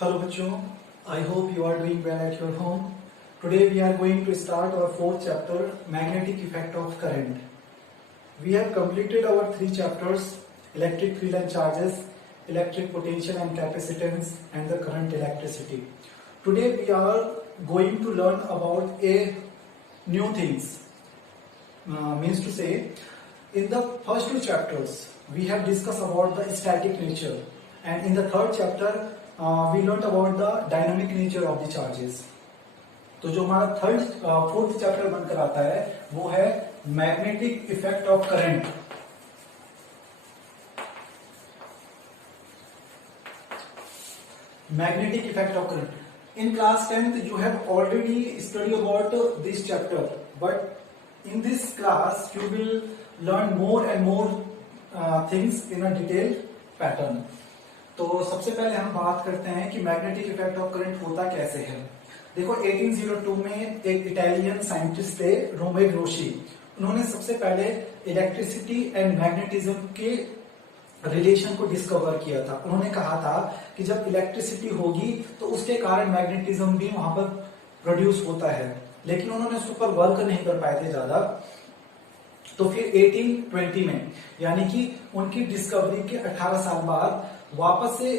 Hello bachcho, I hope you are doing well at your home. Today we are going to start our fourth chapter, Magnetic Effect of Current. We have completed our three chapters, Electric Field and Charges, Electric Potential and Capacitance, and the Current Electricity. Today we are going to learn about a new things. Means to say, in the first two chapters we have discussed about the static nature, and in the third chapter we learned about the dynamic nature of the charges. तो जो हमारा fourth chapter बनकर आता है वो है magnetic effect of current. Magnetic effect of current. In class 10th you have already studied about this chapter, but in this class you will learn more and more things in a detailed pattern. तो सबसे पहले हम बात करते हैं कि magnetic effect of current होता कैसे है. देखो 1802 में एक इटालियन साइंटिस्ट थे रोमे ग्रोशी. उन्होंने सबसे पहले इलेक्ट्रिसिटी एंड मैग्नेटिज्म के रिलेशन को डिस्कवर किया था. उन्होंने कहा था कि जब इलेक्ट्रिसिटी होगी तो उसके कारण मैग्नेटिज्म भी वहां पर प्रोड्यूस होता है, लेकिन उन्होंने उस पर वर्क नहीं कर पाए थे ज्यादा. तो फिर 1820 में यानी कि उनकी डिस्कवरी के 18 साल बाद वापस से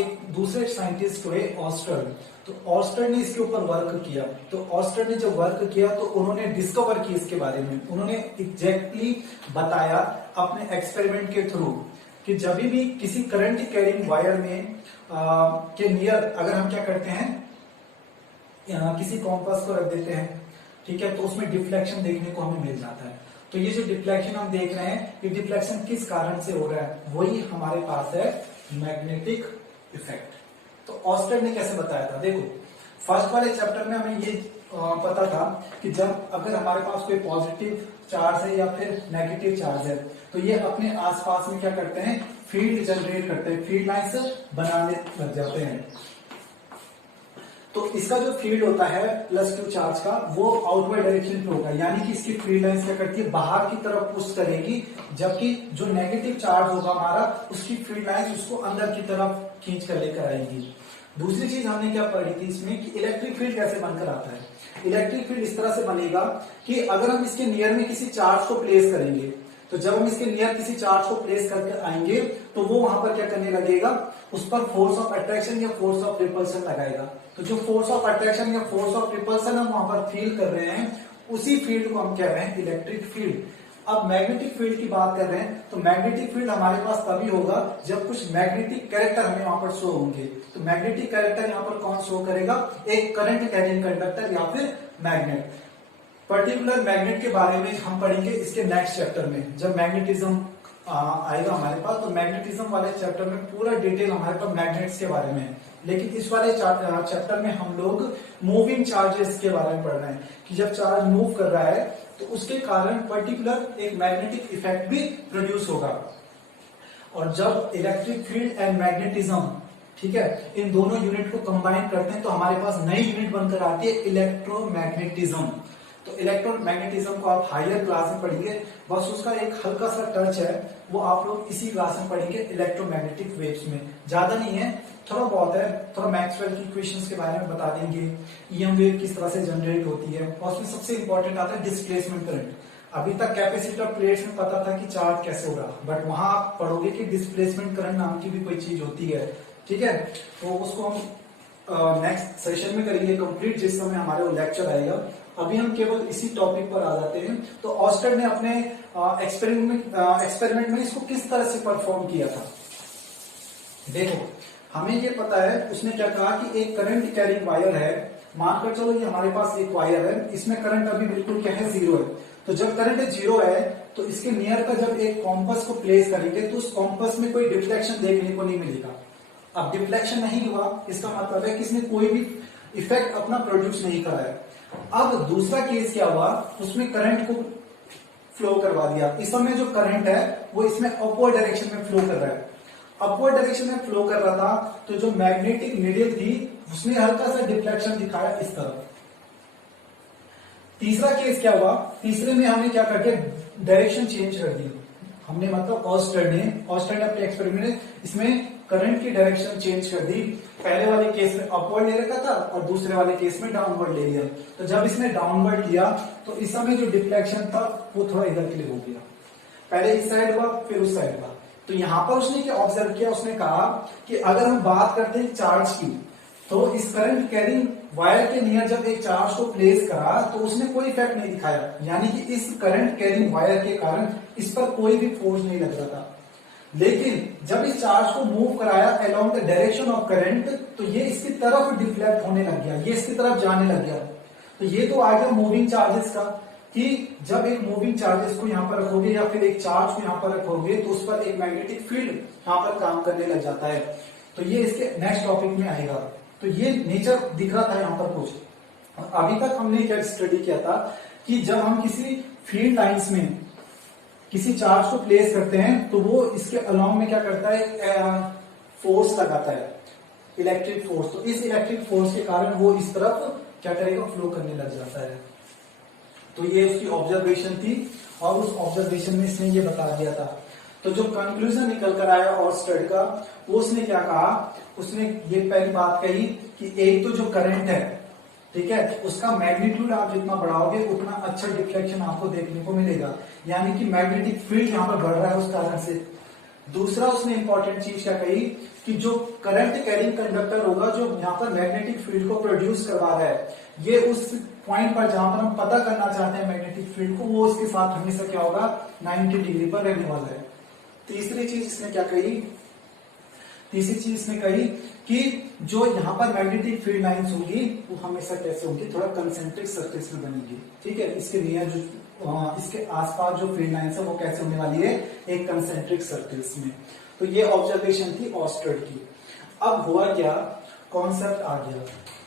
एक दूसरे साइंटिस्ट हुए ऑस्टर. तो ऑस्टर ने इसके ऊपर वर्क किया. तो ऑस्टर ने जब वर्क किया तो उन्होंने डिस्कवर की इसके बारे में. उन्होंने एग्जैक्टली बताया अपने एक्सपेरिमेंट के थ्रू कि जब भी किसी करंट कैरिंग वायर में के नियर अगर हम क्या करते हैं, किसी कॉम्पास को रख देते हैं, ठीक है, तो उसमें डिफ्लेक्शन देखने को हमें मिल जाता है. तो ये जो डिफ्लेक्शन हम देख रहे हैं, ये डिफ्लेक्शन किस कारण से हो रहा है, वही हमारे पास है मैग्नेटिक इफेक्ट. तो ऑस्टर ने कैसे बताया था. देखो फर्स्ट वाले चैप्टर में हमें ये पता था कि जब अगर हमारे पास कोई पॉजिटिव चार्ज है या फिर नेगेटिव चार्ज है तो ये अपने आसपास में क्या करते हैं, फील्ड जनरेट करते हैं, फील्ड लाइंस बनाने लग जाते हैं. तो इसका जो फील्ड होता है प्लस क्यू चार्ज का, वो आउटवर्ड डायरेक्शन पे होगा, यानी कि इसकी फील्ड लाइंस क्या करती है, बाहर की तरफ पुश करेगी, जबकि जो नेगेटिव चार्ज होगा हमारा उसकी फील्ड लाइंस उसको अंदर की तरफ खींच कर लेकर आएगी. दूसरी चीज हमने क्या पढ़ी थी इसमें कि इलेक्ट्रिक फील्ड कैसे बनकर आता है. इलेक्ट्रिक फील्ड इस तरह से बनेगा कि अगर हम इसके नियर में किसी चार्ज को प्लेस करेंगे, तो जब हम इसके नियर किसी चार्ज को प्लेस करके आएंगे तो वो वहां पर क्या करने लगेगा, उस पर फोर्स ऑफ अट्रैक्शन या फोर्स ऑफ रिपल्सन लगाएगा. तो जो फोर्स ऑफ अट्रैक्शन या फोर्स ऑफ रिपल्सन हम वहां पर फील कर रहे हैं, उसी फील्ड को हम कह रहे हैं इलेक्ट्रिक फील्ड. अब मैग्नेटिक फील्ड की बात कर रहे हैं तो मैग्नेटिक फील्ड हमारे पास तभी होगा जब कुछ मैग्नेटिक कैरेक्टर हमें वहां पर शो होंगे. तो मैग्नेटिक कैरेक्टर यहाँ पर कौन शो करेगा, एक करंट कैरिंग कंडक्टर या फिर मैग्नेट. पर्टिकुलर मैग्नेट के बारे में हम पढ़ेंगे इसके नेक्स्ट चैप्टर में. जब मैग्नेटिज्म आएगा हमारे पास तो मैग्नेटिज्म वाले चैप्टर में पूरा डिटेल हमारे पास मैग्नेट्स के बारे में है. लेकिन इस वाले चैप्टर में हम लोग मूविंग चार्जेस के बारे में पढ़ रहे हैं कि जब चार्ज मूव कर रहा है तो उसके कारण पर्टिकुलर एक मैग्नेटिक इफेक्ट भी प्रोड्यूस होगा. और जब इलेक्ट्रिक फील्ड एंड मैग्नेटिज्म, ठीक है, इन दोनों यूनिट को कंबाइन करते हैं तो हमारे पास नई यूनिट बनकर आती है इलेक्ट्रोमैग्नेटिज्म. तो इलेक्ट्रोमैग्नेटिज्म को आप हायर क्लास में पढ़ेंगे, बस उसका एक हल्का सा टच है, वो आप लोग इसी क्लास में पढ़ेंगे इलेक्ट्रोमैग्नेटिक वेव्स में. ज्यादा नहीं है, थोड़ा बहुत है. थोड़ा मैक्सवेल की इक्वेशंस के बारे में बता देंगे, ईएम वेव किस तरह से जनरेट होती है, और उसमें सबसे इंपॉर्टेंट आता है डिस्प्लेसमेंट करंट. अभी तक कैपेसिटर प्लेट्स में पता था कि चार्ज कैसे हो रहा, बट वहां आप पढ़ोगे कि डिस्प्लेसमेंट करंट नाम की भी कोई चीज होती है. ठीक है, तो उसको हम नेक्स्ट सेशन में करेंगे कंप्लीट, जिस समय हमारे वो लेक्चर आएगा. अभी हम केवल इसी टॉपिक पर आ जाते हैं. तो ऑस्टर ने अपने एक्सपेरिमेंट में इसको किस तरह से परफॉर्म किया था. देखो हमें ये पता है, उसने क्या कहा कि एक करंट कैरिंग वायर है, मानकर चलो ये हमारे पास एक वायर है, इसमें करंट अभी बिल्कुल क्या है, जीरो है. तो जब करंट जीरो है तो इसके नियर का जब एक कॉम्पस को प्लेस करेंगे तो उस कॉम्पस में कोई डिफ्लेक्शन देखने को नहीं मिलेगा. अब डिफ्लेक्शन नहीं हुआ, इसका मतलब है कि इसने कोई भी इफेक्ट अपना प्रोड्यूस नहीं करा है. अब दूसरा केस क्या हुआ, उसमें करंट को फ्लो करवा दिया. इस समय जो करंट है वो इसमें अपवर्ड डायरेक्शन में फ्लो कर रहा है. अपवर्ड डायरेक्शन में फ्लो कर रहा था तो जो मैग्नेटिक नीडल थी उसने हल्का सा डिफ्लेक्शन दिखाया इस तरफ. तीसरा केस क्या हुआ, तीसरे में हमने क्या करके डायरेक्शन चेंज कर दी. हमने मतलब ऑस्टर ने अपने एक्सपेरिमेंट में इसमें करंट की डायरेक्शन चेंज कर दी। पहले वाले केस में अपवर्ड ले रखा था और दूसरे वाले केस में डाउनवर्ड ले लिया। तो जब इसने डाउनवर्ड लिया तो इस समय जो डिफ्लेक्शन था वो थोड़ा इधर के लिए हो गया, पहले इस साइड हुआ फिर उस साइड हुआ। तो यहां पर उसने क्या ऑब्जर्व किया, उसने कहा कि अगर हम बात करते हैं चार्ज की, तो इस करंट कैरिंग वायर के नियर जब एक चार्ज को प्लेस करा तो उसने कोई इफेक्ट नहीं दिखाया, यानी कि इस करंट कैरिंग वायर के कारण इस पर कोई भी फोर्स नहीं लग रहा था। लेकिन जब इस चार्ज को मूव कराया along the direction of current, तो ये इसकी तरफ डिफ्लेक्ट होने लग गया, ये इसकी तरफ जाने लग गया। तो ये तो आ गया मूविंग चार्जेस का, कि जब एक मूविंग चार्जेस को यहाँ पर रखोगे या फिर एक चार्ज को यहाँ पर रखोगे तो उस पर एक मैग्नेटिक फील्ड यहाँ पर काम करने लग जाता है। तो ये इसके नेक्स्ट टॉपिक में आएगा। तो ये नेचर दिख रहा था यहाँ पर कुछ। अभी तक हमने क्या स्टडी किया था कि जब हम किसी फील्ड लाइंस में किसी चार्ज को प्लेस करते हैं तो वो इसके अलोंग में क्या करता है, फोर्स लगाता है, इलेक्ट्रिक फोर्स। तो इस इलेक्ट्रिक फोर्स के कारण वो इस तरफ क्या करेगा, फ्लो करने लग जाता है। तो ये उसकी ऑब्जर्वेशन थी और उस ऑब्जर्वेशन में इसने ये बता दिया था। तो जो कंक्लूजन निकल कर आया ऑर्स्टेड का, वो उसने क्या कहा, उसने ये पहली बात कही कि एक तो जो करंट है, ठीक है, उसका मैग्नीट्यूड आप जितना बढ़ाओगे उतना अच्छा डिफ्लेक्शन आपको देखने को मिलेगा, यानी कि मैग्नेटिक फील्ड यहाँ पर बढ़ रहा है उस कारण से। दूसरा उसने इंपॉर्टेंट चीज क्या कही कि जो करंट कैरिंग कंडक्टर होगा जो यहाँ पर मैग्नेटिक फील्ड को प्रोड्यूस करवा रहा है, ये उस पॉइंट पर जहां पर हम पता करना चाहते हैं मैग्नेटिक फील्ड को, वो उसके साथ हमेशा क्या होगा, 90 डिग्री पर रहने वाला है। तीसरी चीज इसने क्या कही, तीसरी चीज इसने कही कि जो यहाँ पर मैग्नेटिक फील्ड लाइंस होगी वो हमेशा कैसे होंगी, थोड़ा कंसेंट्रिक सर्कल्स में बनेगी, ठीक है। इसके नियर जो इसके आसपास जो फील्ड लाइंस है वो कैसे होने वाली है, एक कंसेंट्रिक सर्कल्स में। तो ये ऑब्जर्वेशन थी ऑस्टर्ड की। अब हुआ क्या, कॉन्सेप्ट आ गया,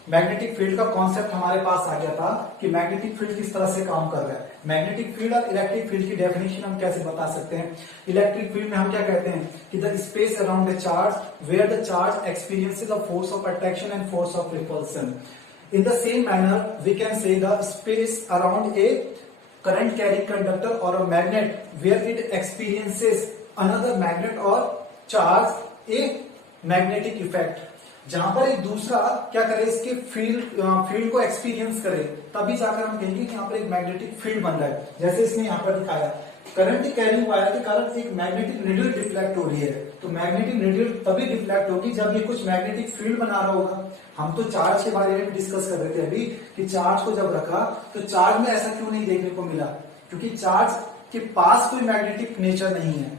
मैग्नेटिक फील्ड का कॉन्सेप्ट हमारे पास आ गया था कि मैग्नेटिक फील्ड किस तरह से काम कर रहा है। मैग्नेटिक फील्ड और इलेक्ट्रिक फील्ड की डेफिनेशन हम कैसे बता सकते हैं। इलेक्ट्रिक फील्ड में हम क्या कहते हैं कि the space around the charge where the charge experiences the force of attraction and force of repulsion. In the same manner we can say the space around a current carrying conductor or a magnet where it experiences another magnet or charge a magnetic effect। जहां पर एक दूसरा क्या करे, इसके field को experience करे, तभी जाकर हम कहेंगे कि यहाँ पर एक मैग्नेटिक फील्ड बन रहा है। जैसे इसने यहाँ पर दिखाया, करंट कैरिंग वायर के कारण एक मैग्नेटिक नीडल डिफ्लेक्ट हो रही है। तो मैग्नेटिक नीडल तभी डिफ्लेक्ट होगी जब ये कुछ मैग्नेटिक फील्ड बना रहा होगा। हम तो चार्ज के बारे में डिस्कस कर रहे थे अभी कि चार्ज को जब रखा तो चार्ज में ऐसा क्यों नहीं देखने को मिला, क्योंकि चार्ज के पास कोई मैग्नेटिक नेचर नहीं है।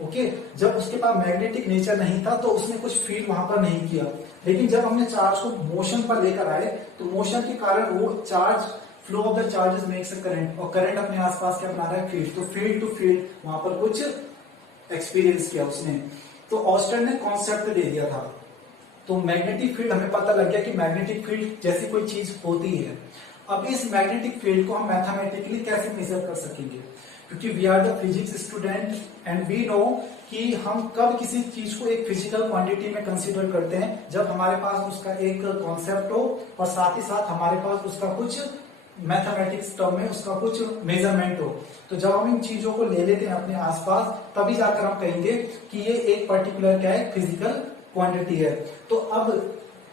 ओके, जब उसके पास मैग्नेटिक नेचर नहीं था तो उसने कुछ फील्ड वहां पर नहीं किया। लेकिन जब हमने चार्ज को मोशन पर लेकर आए तो मोशन के कारण वो charge, flow of the charges makes a current, और करंट अपने आसपास क्या बना रहा है, फील्ड। तो फील्ड टू फील्ड वहां पर कुछ एक्सपीरियंस किया उसने। तो ऑस्टर्न ने कॉन्सेप्ट दे दिया था। तो मैग्नेटिक फील्ड हमें पता लग गया कि मैग्नेटिक फील्ड जैसी कोई चीज होती है। अब इस मैग्नेटिक फील्ड को हम मैथमेटिकली कैसे मेजर कर सकेंगे, क्योंकि we are the physics student and we know कि हम कब किसी चीज को एक फिजिकल क्वांटिटी में कंसीडर करते हैं, जब हमारे पास उसका एक कॉन्सेप्ट हो और साथ ही साथ हमारे पास उसका कुछ मैथमेटिक्स टर्म में उसका कुछ मेजरमेंट हो। तो जब हम इन चीजों को ले लेते हैं अपने आसपास, तभी जाकर हम कहेंगे कि ये एक पर्टिकुलर क्या है, फिजिकल क्वांटिटी है। तो अब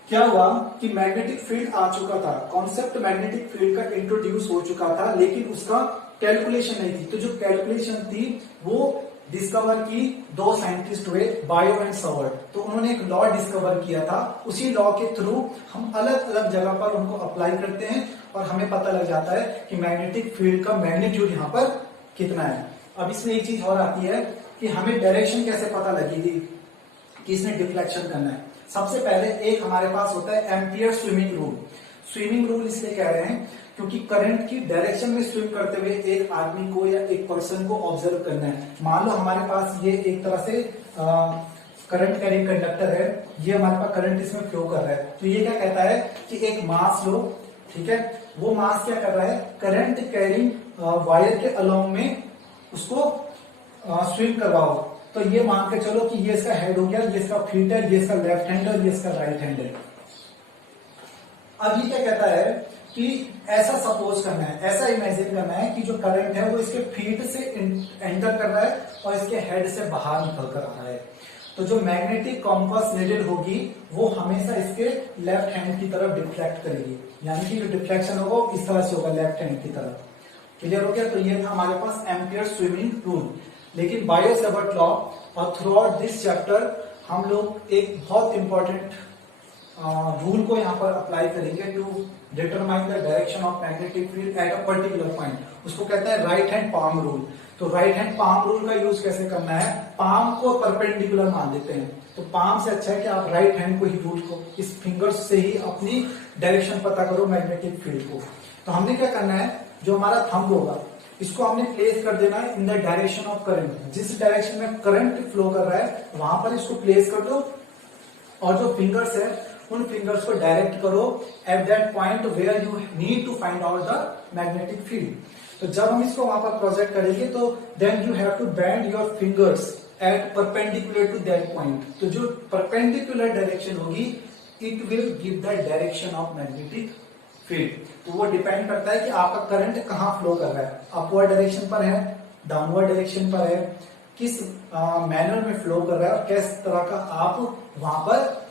क्या हुआ कि मैग्नेटिक फील्ड आ चुका था, कॉन्सेप्ट मैग्नेटिक फील्ड का इंट्रोड्यूस हो चुका था, लेकिन उसका कैलकुलेशन नहीं थी। तो जो कैलकुलेशन थी वो डिस्कवर की दो साइंटिस्ट हुए, बायो एंड सवर्ट। तो उन्होंने एक लॉ डिस्कवर किया था, उसी लॉ के थ्रू हम अलग अलग जगह पर उनको अप्लाई करते हैं और हमें पता लग जाता है कि मैग्नेटिक फील्ड का मैग्नीट्यूड यहाँ पर कितना है। अब इसमें एक चीज और आती है कि हमें डायरेक्शन कैसे पता लगेगी कि इसने डिफ्लेक्शन करना है। सबसे पहले एक हमारे पास होता है ampere swimming rule. Swimming rule इसलिए कह रहे हैं क्योंकि करंट की डायरेक्शन में स्विम करते हुए एक आदमी को या एक पर्सन को ऑब्जर्व करना है। मान लो हमारे पास ये एक तरह से करंट कैरिंग कंडक्टर है, ये हमारे पास करंट इसमें फ्लो कर रहा है। तो ये क्या कहता है कि एक मास लो, ठीक है, वो मास क्या कर रहा है, करंट कैरिंग वायर के अलोंग में उसको स्विम करवाओ। तो ये मान के चलो कि ये इसका हेड हो गया, ये इसका फीट है, ये इसका लेफ्ट हैंड है, ये इसका राइट हैंड है। अब ये क्या कहता है कि ऐसा सपोज करना है, ऐसा इमेजिन करना है कि जो करंट है वो इसके फीट से एंटर कर रहा है और इसके हेड से बाहर निकल कर आ रहा है। तो जो मैग्नेटिक कॉम्पास नीडल होगी वो हमेशा इसके लेफ्ट हैंड की तरफ डिफ्लेक्ट करेगी, यानी कि जो डिफ्लेक्शन होगा इस तरह से होगा, लेफ्ट हैंड की तरफ। क्लियर हो गया? तो ये था हमारे पास एम्पियर स्विमिंग रूल। लेकिन बायो सेवर्ट लॉ और थ्रू आउट दिस चैप्टर हम लोग एक बहुत इंपॉर्टेंट रूल को यहाँ पर अप्लाई करेंगे to determine the direction of magnetic field at a particular point. उसको कहते हैं राइट हैंड पाम रूल। तो राइट हैंड पाम रूल का यूज कैसे करना है, पाम को परपेंडिकुलर मान लेते हैं, तो पाम से अच्छा है कि आप राइट हैंड को ही रूल को इस फिंगर्स से ही अपनी डायरेक्शन पता करो मैग्नेटिक फील्ड को। तो हमने क्या करना है, जो हमारा थंब होगा इसको हमने प्लेस कर देना है इन द डायरेक्शन ऑफ करंट। जिस डायरेक्शन में करंट फ्लो कर रहा है वहां पर इसको प्लेस कर दो, और जो फिंगर्स है उन फिंगर्स को डायरेक्ट करो at that point where you need to find out the magnetic field. तो जब हम इसको वहां पर प्रोजेक्ट करेंगे तो then you have to bend your fingers at perpendicular to that point. तो जो परपेंडिकुलर डायरेक्शन होगी it will give the direction of magnetic field. तो वो डिपेंड करता है कि आपका करंट कहाँ फ्लो कर रहा है, अपवर्ड डायरेक्शन पर है, डाउनवर्ड डायरेक्शन पर है, किस मैनर में फ्लो कर रहा है और किस तरह का आप वहां पर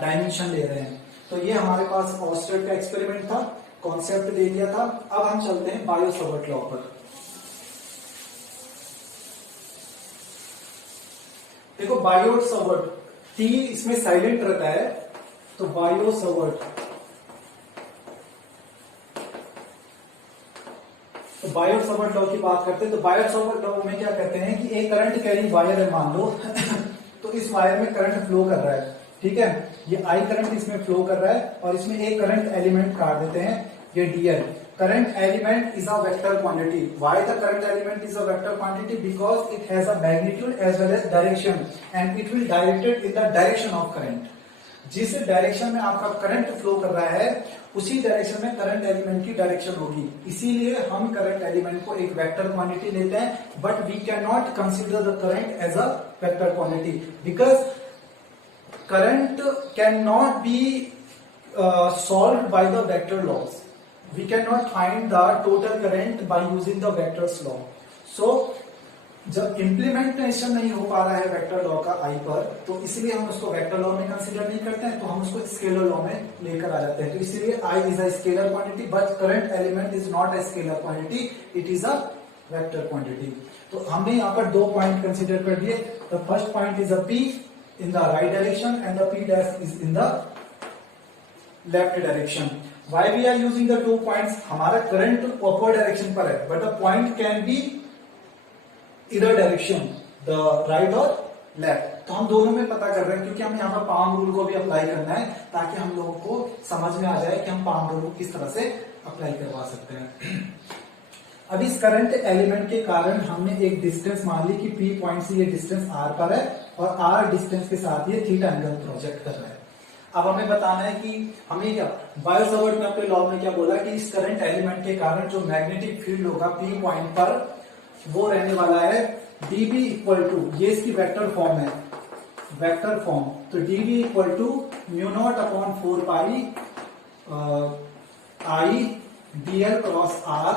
डायमेंशन ले रहे हैं। तो ये हमारे पास ऑस्टेड का एक्सपेरिमेंट था, कॉन्सेप्ट दे दिया था। अब हम चलते हैं बायो सेवर्ट लॉ पर। देखो बायो सेवर्ट, टी इसमें साइलेंट रहता है, तो बायो सेवर्ट, तो बायो सेवर्ट लॉ की बात करते हैं। तो बायो सेवर्ट लॉ में क्या कहते हैं कि एक करंट कैरी वायर है मान लो तो इस वायर में करंट फ्लो कर रहा है, ठीक है, ये आई करंट इसमें फ्लो कर रहा है और इसमें एक करंट एलिमेंट काट देते हैं, ये D L. Current element is a vector quantity. Why the current element is a vector quantity? Because it has a magnitude as well as direction and it will directed in the direction of current. जिस direction में आपका current flow कर रहा है उसी direction में current element की direction होगी। इसीलिए हम करंट एलिमेंट को एक वेक्टर क्वांटिटी लेते हैं, but we can not consider the current as a vector quantity because current cannot be solved by the vector laws. We cannot find the total current by using the vectors law. So जब implementation नहीं हो पा रहा है vector law का आई पर, तो इसलिए हम उसको वेक्टर लॉ में कंसीडर नहीं करते हैं, तो हम उसको स्केलर लॉ में लेकर आ जाते हैं। तो इसीलिए I is a scalar quantity but current element is not a scalar quantity, it is a vector quantity. तो हमने यहाँ पर दो पॉइंट कंसीडर कर दिए। The first point is a P in the right direction and the p dash is in the left direction. Why we are using the 2 points? हमारा current upward direction पर है, but the point can be either direction, the right or left. तो हम दोनों में पता कर रहे हैं क्योंकि हम यहाँ पर पाम रूल को भी अप्लाई करना है ताकि हम लोगों को समझ में आ जाए कि हम पाम रूल को किस तरह से अप्लाई करवा सकते हैं। अब इस करंट एलिमेंट के कारण हमने एक डिस्टेंस मान ली कि P पॉइंट से ये डिस्टेंस R पर है और R डिस्टेंस के साथ ये थीटा एंगल प्रोजेक्ट कर रहा है। अब हमें बताना है कि हमें क्या बायो सेवर्ट में अपने लॉ में क्या बोला कि इस करंट एलिमेंट के कारण जो मैग्नेटिक फील्ड होगा P पॉइंट पर वो रहने वाला है dB इक्वल टू, ये इसकी वेक्टर फॉर्म है, वेक्टर फॉर्म, तो dB equal to mu naught upon 4 pi I dl cross R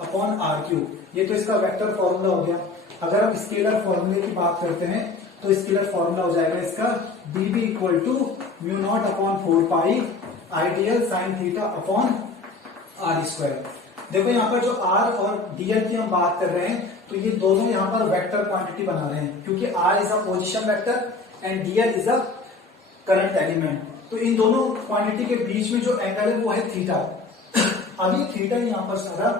upon R cube. ये तो इसका वेक्टर फॉर्मूला हो गया। अगर हम स्केलर फॉर्मूले की बात करते हैं तो स्केलर फॉर्मूला हो जाएगा इसका dB equal to mu naught upon 4 pi ideal sine theta upon R square. देखो यहाँ पर जो आर और dl की हम बात कर रहे हैं तो ये दोनों यहाँ पर वेक्टर क्वांटिटी बना रहे हैं क्योंकि r is a position vector and dl is a current element. तो इन दोनों क्वांटिटी के बीच में जो एंगल है वो है थीटा। अभी थीटा यहाँ पर सारा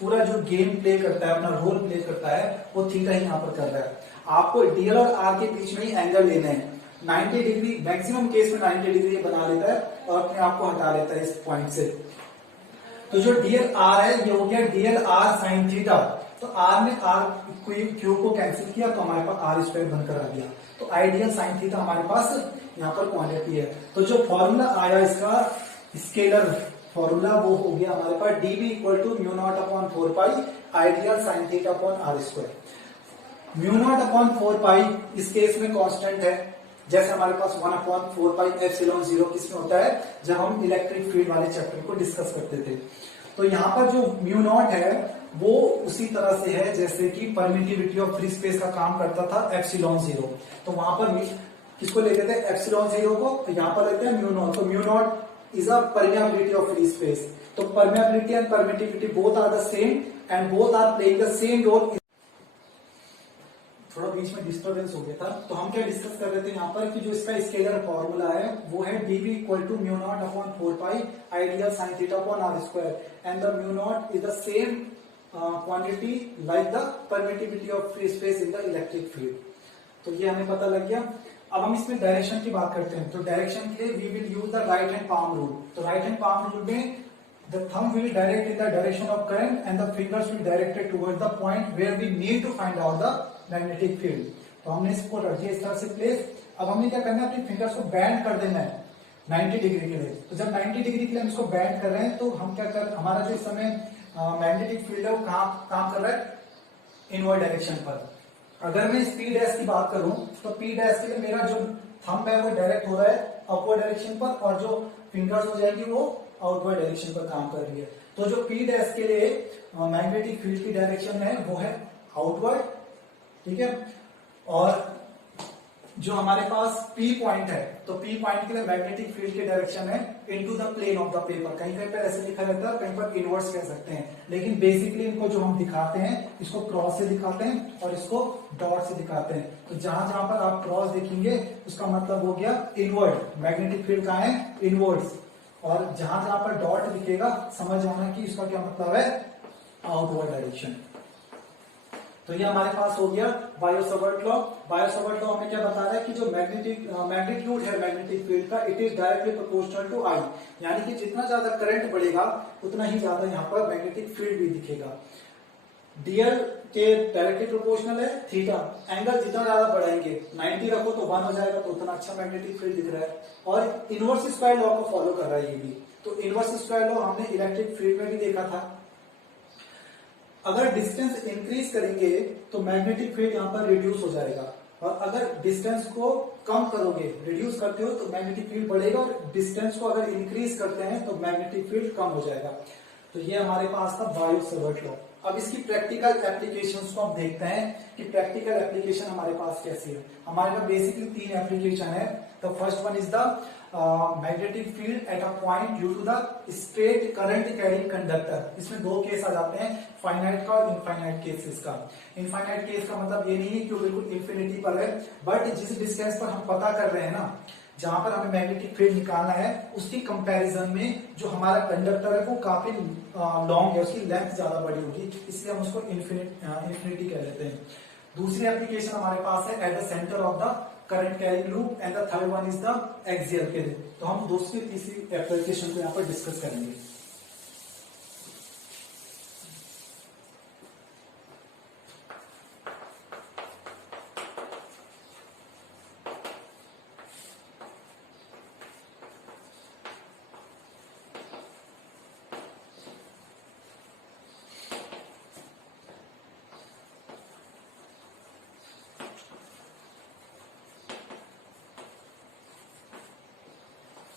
पूरा जो गेम प्ले करता है, अपना रोल प्ले करता है, वो थीटा ही यहाँ पर कर रहा है। आपको डीएल और आर के बीच में ही एंगल लेना है 90 डिग्री, मैक्सिमम केस में 90 डिग्री बना लेता है और अपने आप को हटा लेता है इस पॉइंट से। तो जो डीएल आर है ये हो गया डीएल आर साइन थीटा। तो आर में आर क्यू को कैंसिल किया तो हमारे पास आर स्क्वायर बनकर आ गया। तो आइडियल साइन थीटा हमारे पास यहाँ पर क्वांटिटी है। तो जो फॉर्मूला आया इसका स्केलर फॉर्मूला वो हो गया हमारे पास dB equal to mu naught upon 4 pi ideal sine theta upon R square. Mu naught upon 4 pi इस केस में कांस्टेंट है, जैसे हमारे पास 1/4πε0 किसमें होता है, जब हम इलेक्ट्रिक फील्ड वाले चैप्टर को डिस्कस करते थे। तो यहाँ पर जो म्यू नॉट है वो उसी तरह से है जैसे कि परमिटिविटी ऑफ फ्री स्पेस का काम करता था ε0। तो वहां पर किसको लेते थे, ε0 को, तो यहाँ पर लेते हैं म्यू नॉट। तो mu naught is a permeability of free space. तो permeability and permittivity both are the same and both are playing the same role. थोड़ा बीच में डिस्टर्बेंस हो गया था। तो हम क्या डिस्कस कर रहे थे यहाँ पर कि जो इसका स्केलर फॉर्मूला है वो है dv equal to mu naught upon 4 ideal sine theta upon R square and the mu naught is the same quantity like the permittivity of free space in the electric field. तो ये हमें पता लग गया। अब हम इसमें डायरेक्शन की बात करते हैं। तो डायरेक्शन के लिए we will use the right hand palm rule. तो राइट हैंड पाम रूल में the thumb will direct in the direction of current and the fingers will directed towards the point where we need to find out the magnetic field। तो हमने इसको रख दिया इस तरह से प्लेस। अब हमें क्या करना है, अपनी फिंगर्स को बैंड कर देना है 90 डिग्री के लिए। तो जब 90 डिग्री के लिए हम इसको बैंड कर रहे हैं तो हम क्या कर, हमारा जो इस समय मैग्नेटिक फील्ड है वो कहाँ काम कर रहा है, इनवर्ड डायरेक्शन पर। अगर मैं स्पीड एस की बात करूं तो पी डैश के लिए मेरा जो थंब है वो डायरेक्ट हो रहा है अपवर्ड डायरेक्शन पर और जो फिंगर्स हो जाएगी वो आउटवर्ड डायरेक्शन पर काम कर रही है। तो जो पी डैश के लिए मैग्नेटिक फील्ड की डायरेक्शन है वो है आउटवर्ड, ठीक है। और जो हमारे पास पी पॉइंट है तो पी पॉइंट के लिए मैग्नेटिक फील्ड की डायरेक्शन है into the plane of the paper. कहीं कहीं पर ऐसे लिखा रहता है, कहीं पर इनवर्स कह सकते हैं, लेकिन बेसिकली इनको जो हम दिखाते हैं इसको क्रॉस से दिखाते हैं और इसको डॉट से दिखाते हैं। तो जहां जहां पर आप क्रॉस देखेंगे उसका मतलब हो गया इनवर्ड, मैग्नेटिक फील्ड कहाँ है, इनवर्ड्स। और जहां जहां पर डॉट दिखेगा समझ आना कि इसका क्या मतलब है, आउटवर्ड डायरेक्शन। तो ये हमारे पास हो गया बायो-सावर्ट लॉ। बायो-सावर्ट लॉ हमें क्या बता रहा है कि जो मैग्नीट्यूड है मैग्नेटिक फील्ड का, it is directly proportional to I, यानी कि जितना ज्यादा करंट बढ़ेगा उतना ही ज्यादा यहाँ पर मैग्नेटिक फील्ड भी दिखेगा। डीएल के डायरेक्टली प्रोपोर्शनल है थीटा, एंगल जितना ज्यादा बढ़ाएंगे 90 रखो तो 1 हो जाएगा तो उतना अच्छा मैग्नेटिक फील्ड दिख रहा है। और इनवर्स स्क्वायर लॉ को फॉलो कर रहा है ये भी। तो इनवर्स स्क्वायर लॉ हमने इलेक्ट्रिक फील्ड में भी देखा था। अगर डिस्टेंस इंक्रीज करेंगे तो मैग्नेटिक फील्ड यहाँ पर रिड्यूस हो जाएगा, और अगर डिस्टेंस को कम करोगे, रिड्यूस करते हो तो मैग्नेटिक फील्ड बढ़ेगा, और डिस्टेंस को अगर इंक्रीज करते हैं तो मैग्नेटिक फील्ड कम हो जाएगा। तो ये हमारे पास था बायो-सावर्ट लॉ। अब इसकी प्रैक्टिकल एप्लीकेशंस को हम देखते हैं कि प्रैक्टिकल एप्लीकेशन हमारे पास कैसी है। हमारे पास बेसिकली 3 एप्लीकेशन है। तो first one is the magnetic field at a point due to the straight current carrying conductor. इसमें 2 केस आ जाते हैं, फाइनाइट का और इनफाइनाइट केसेस का। इनफाइनाइट केस का मतलब ये नहीं है कि वो बिल्कुल इन्फिनिटी पर है, बट जिस डिस्टेंस पर हम पता कर रहे हैं ना, जहां पर हमें मैग्नेटिक फील्ड निकालना है, उसकी कंपैरिजन में जो हमारा कंडक्टर है वो काफी लॉन्ग है, उसकी लेंथ ज्यादा बड़ी होगी, इसलिए हम उसको इन्फिनिटी कह लेते हैं। दूसरी एप्लीकेशन हमारे पास है eight the centre of the current carrying loop and the third one is the axial के लिए। तो हम दूसरी तीसरी एप्लीकेशन को यहाँ पर डिस्कस करेंगे।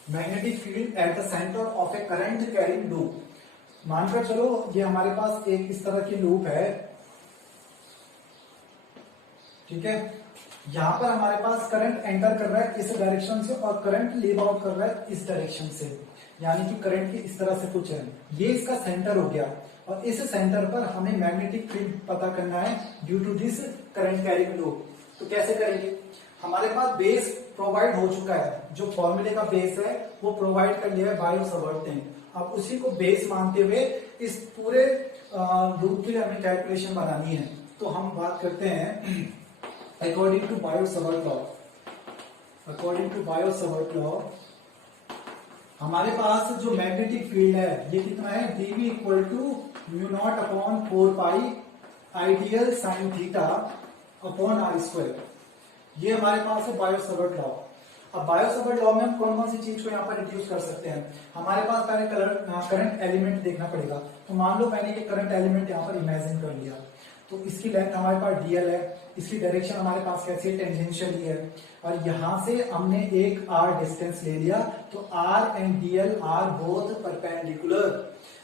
Magnetic field at the centre of A current carrying loop. मानकर चलो ये हमारे पास एक इस तरह की लूप है, ठीक है। यहां पर हमारे पास करंट एंटर कर रहा है इस डायरेक्शन से और करंट लीव आउट कर रहा है इस डायरेक्शन से, यानी कि करंट की इस तरह से कुछ है। ये इसका सेंटर हो गया, और इस सेंटर पर हमें मैग्नेटिक फील्ड पता करना है due to this current carrying loop. तो कैसे करेंगे, हमारे पास बेस प्रोवाइड हो चुका है, जो फॉर्मूले का बेस है वो प्रोवाइड कर लिया है बायो-सावर्ट ने। अब उसी को बेस मानते हुए इस पूरे लूप के लिए हमें कैलकुलेशन बनानी है। तो हम बात करते हैं according to Biot Savart law. According to Biot Savart law हमारे पास जो मैग्नेटिक फील्ड है ये कितना है, dv equal to mu naught upon 4 pi ideal sine theta upon R square. ये हमारे पास है बायो-सावर्ट लॉ। अब बायो-सावर्ट लॉ में हम कौन कौन सी चीज को यहाँ पर रिड्यूस कर सकते हैं। हमारे पास पहले करंट एलिमेंट देखना पड़ेगा। तो मान लो मैंने ये करंट एलिमेंट यहाँ पर इमेजिन कर लिया, तो इसकी लेंथ हमारे पास dl है, इसकी डायरेक्शन हमारे पास कैसी है, टेंजेंशियल ही है, और यहां से हमने एक r डिस्टेंस ले लिया, तो r and dl are both perpendicular.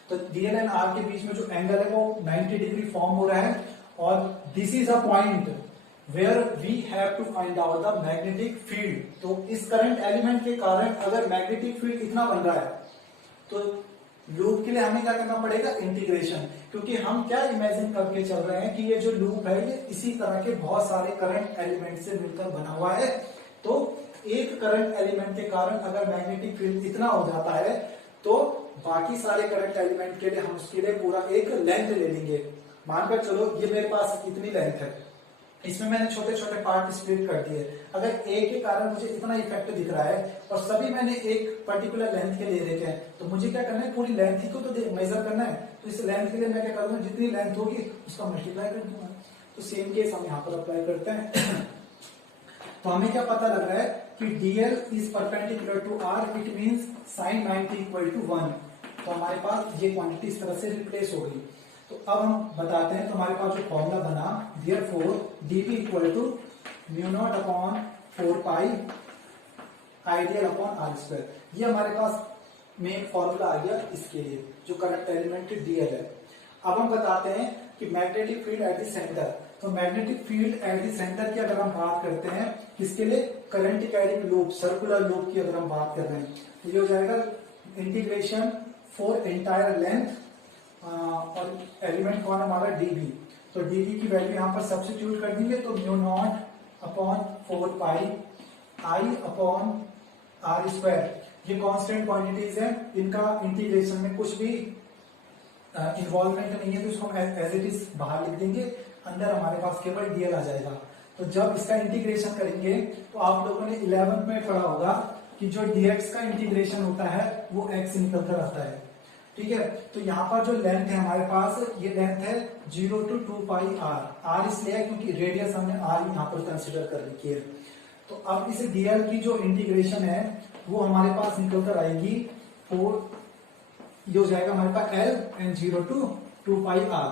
तो dl एंड r के बीच में जो एंगल है वो 90 डिग्री फॉर्म हो रहा है, और this is a point where we have to find out the magnetic field. तो इस करंट एलिमेंट के कारण अगर मैग्नेटिक फील्ड इतना बन रहा है, तो लूप के लिए हमें क्या करना पड़ेगा, इंटीग्रेशन, क्योंकि हम क्या इमेजिन करके चल रहे हैं कि ये जो लूप है ये इसी तरह के बहुत सारे करंट एलिमेंट से मिलकर बना हुआ है। तो एक करंट एलिमेंट के कारण अगर मैग्नेटिक फील्ड इतना हो जाता है, तो बाकी सारे करंट एलिमेंट के लिए हम उसके लिए पूरा एक लेंथ ले लेंगे। मानकर चलो ये मेरे पास इतनी लेंथ है, इसमें मैंने छोटे छोटे पार्ट स्प्लिट कर दिए। अगर ए के कारण मुझे इतना इफेक्ट दिख रहा है और सभी मैंने एक पर्टिकुलर लेंथ के लिए देखे हैं, तो मुझे क्या करना है, पूरी लेंथ ही को तो मेजर करना है। तो इस लेंथ के लिए मैं क्या करूंगा, जितनी लेंथ होगी उसका मल्टीप्लाई कर दूंगा। तो सेम केस हम यहाँ पर अप्लाई करते हैं। तो हमें क्या पता लग रहा है कि dl इज perpendicular to r, it means sin 90 equal to 1। तो हमारे पास ये क्वांटिटी इस तरह से रिप्लेस हो गई। तो अब हम बताते हैं, तो हमारे पास जो फॉर्मूला बना, therefore dp equal to mu naught upon 4 pi ideal upon R square. ये हमारे पास मेन फॉर्मूला आ गया इसके लिए, जो करंट एलिमेंट dl है। अब हम बताते हैं कि magnetic field at the centre. तो magnetic field at the centre की अगर हम बात करते हैं, किसके लिए, current carrying loop, circular loop की अगर हम बात कर रहे हैं, तो ये हो जाएगा इंटीग्रेशन फॉर एंटायर लेंथ, और एलिमेंट कौन हमारा dv। तो dv की वैल्यू यहां पर सब्स्टिट्यूट कर देंगे, तो mu naught upon 4 pi I upon R square. ये कांस्टेंट क्वांटिटीज है, इनका इंटीग्रेशन में कुछ भी इन्वॉल्वमेंट नहीं है, तो इसको हम एज इट इज बाहर लिख देंगे, अंदर हमारे पास केवल dl आ जाएगा। तो जब इसका इंटीग्रेशन करेंगे, तो आप लोगों ने 11th में पढ़ा होगा कि जो dx का इंटीग्रेशन होता है वो x निकल कर आता है, ठीक है। तो यहाँ पर जो लेंथ है हमारे पास, ये लेंथ है 0 टू 2 पाई r इसलिए है क्योंकि रेडियस हमने r यहाँ पर कंसिडर कर रखी है। तो अब इस dl की जो इंटीग्रेशन है वो हमारे पास निकल कर आएगी 4, ये हो जाएगा हमारे पास l and 0 to 2 pi r।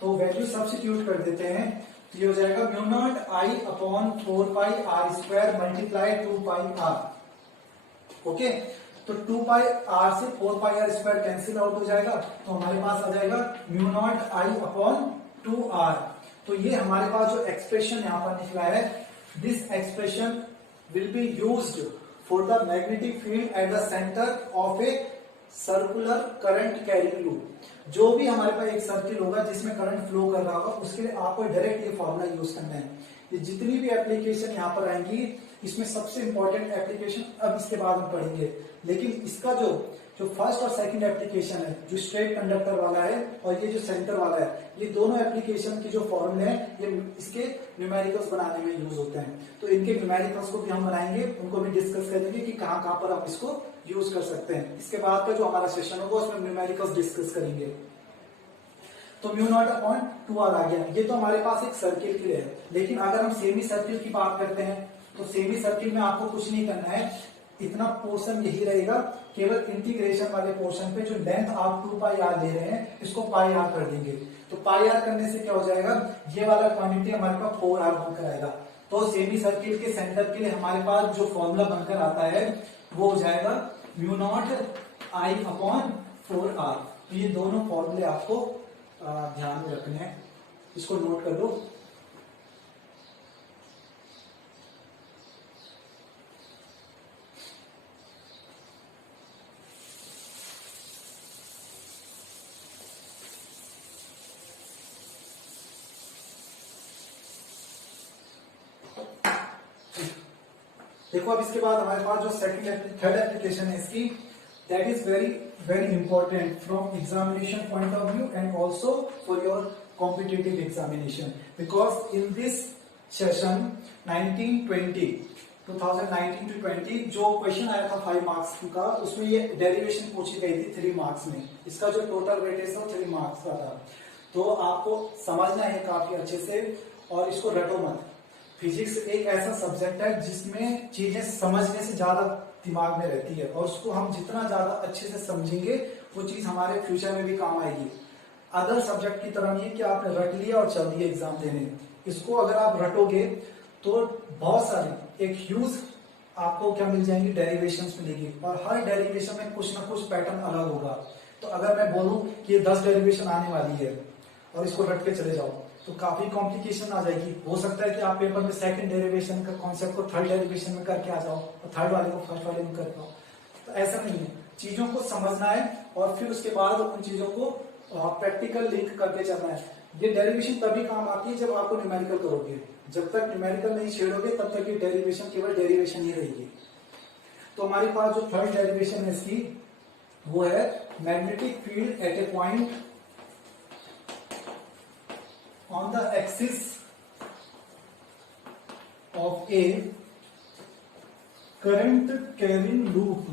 तो वैल्यू सब्स्टिट्यूट कर देते हैं, तो ये हो जाएगा mu naught I upon 4 pi R square multiply 2 pi r। Okay, तो 2 पाई r से 4 pi r square cancel out हो जाएगा, तो हमारे पास आ जाएगा mu naught I upon 2r। तो ये हमारे पास जो एक्सप्रेशन यहाँ पर निकला है, this expression will be used for the magnetic field at the centre of a circular current carrying loop. जो भी हमारे पास एक सर्किल होगा जिसमें करंट फ्लो कर रहा होगा, उसके लिए आपको डायरेक्ट ये फॉर्मूला यूज करना है। ये जितनी भी एप्लीकेशन यहाँ पर आएंगी, इसमें सबसे इंपॉर्टेंट एप्लीकेशन अब इसके बाद हम पढ़ेंगे, लेकिन इसका जो फर्स्ट और सेकंड एप्लीकेशन है, जो स्ट्रेट कंडक्टर वाला है और ये जो सेंटर वाला है, ये दोनों एप्लीकेशन की जो फॉर्मूले हैं ये इसके न्यूमेरिकल्स बनाने में यूज होते हैं। तो इनके न्यूमेरिकल्स को भी हम बनाएंगे, उनको भी डिस्कस करेंगे कि कहाँ कहाँ पर हम इसको यूज कर सकते हैं। इसके बाद का जो हमारा सेशन होगा उसमें न्यूमेरिकल्स डिस्कस करेंगे। तो म्यू नॉट अपॉन 2r आ गया। ये तो हमारे पास एक सर्किल के लिए है, लेकिन अगर हम सेमी सर्किल की बात करते हैं, तो सेमी सर्किल में आपको कुछ नहीं करना है, इतना पोर्शन यही रहेगा, केवल इंटीग्रेशन वाले पोर्शन पे जो लेंथ आप 2 पाई आर ले रहे हैं, इसको पाई आर कर देंगे। तो पाई आर करने से क्या हो जाएगा, ये वाला क्वांटिटी हमारे पास 4r बनकर आएगा। तो सेमी सर्किल के सेंटर के लिए हमारे पास जो फॉर्मूला बनकर आता है वो हो जाएगा mu naught I upon 4r। तो ये दोनों फॉर्मूले आपको ध्यान में रखने हैं, इसको नोट कर लो। देखो अब इसके बाद हमारे पास जो थर्ड एप्लीकेशन है इसकी, that is very very important from examination point of view and also for your competitive examination, because in this session 2019 to 20 जो क्वेश्चन आया था 5 मार्क्स का, उसमें ये डेरिवेशन पूछी गई थी 3 मार्क्स में। इसका जो टोटल वेटेज था 3 मार्क्स का था। तो आपको समझना है काफी अच्छे से, और इसको रटो मत। फिजिक्स एक ऐसा सब्जेक्ट है जिसमें चीजें समझने से ज्यादा दिमाग में रहती है, और उसको हम जितना ज्यादा अच्छे से समझेंगे वो चीज हमारे फ्यूचर में भी काम आएगी। अदर सब्जेक्ट की तरह नहीं है कि आपने रट लिया और चल दिए एग्जाम देने। इसको अगर आप रटोगे तो बहुत सारी एक ह्यूज आपको क्या मिल जाएंगी, डेरिवेशंस मिलेगी, और हर डेरिवेशन में कुछ ना कुछ पैटर्न अलग होगा। तो अगर मैं बोलूं कि ये 10 डेरिवेशन आने वाली है और इसको रट के चले जाओ तो काफी कॉम्प्लिकेशन आ जाएगी। हो सकता है कि आप पेपर में सेकंड डेरिवेशन का कॉन्सेप्ट को थर्ड डेरिवेशन में करके आ जाओ और थर्ड वाले को फर्स्ट वाले में कर पाओ। तो ऐसा नहीं है, चीजों को समझना है और फिर उसके बाद उन चीजों को प्रैक्टिकल लिंक करके चलना है। ये डेरिवेशन तभी काम आती है जब आपको न्यूमेरिकल करोगे, जब तक न्यूमेरिकल नहीं छेड़ोगे तब तक ये डेरिवेशन केवल डेरिवेशन ही रहेगी। तो हमारे पास जो थर्ड डेरिवेशन है इसकी वो है magnetic field eight A point on the axis of A current carrying loop.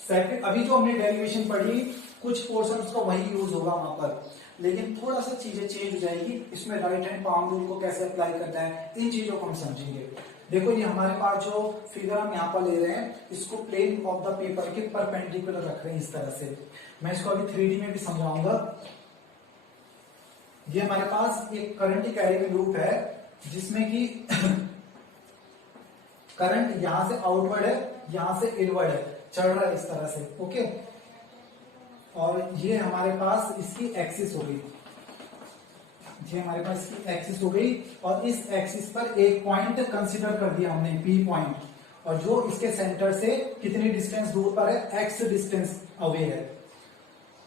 Second, अभी जो हमने डेरिवेशन पढ़ी कुछ पोर्शन का वही यूज होगा वहां पर, लेकिन थोड़ा सा चीजें चेंज हो जाएगी। इसमें राइट हैंड पाम रूल को कैसे अप्लाई करना है, इन चीजों को हम समझेंगे। देखो ये हमारे पास जो फिगर हम यहाँ पर ले रहे हैं इसको प्लेन ऑफ द पेपर के परपेंडिकुलर रख रहे हैं इस तरह से। मैं इसको अभी 3D में भी समझाऊंगा। ये हमारे पास एक करंट कैरिंग लूप है जिसमें कि करंट यहां से आउटवर्ड है, यहां से इनवर्ड है, चढ़ रहा है इस तरह से। ओके, और ये हमारे पास इसकी एक्सिस हो गई, ये हमारे पास इसकी एक्सिस हो गई, और इस एक्सिस पर एक पॉइंट कंसीडर कर दिया हमने, पी पॉइंट, और जो इसके सेंटर से कितनी डिस्टेंस दूर पर है, एक्स डिस्टेंस अवे है।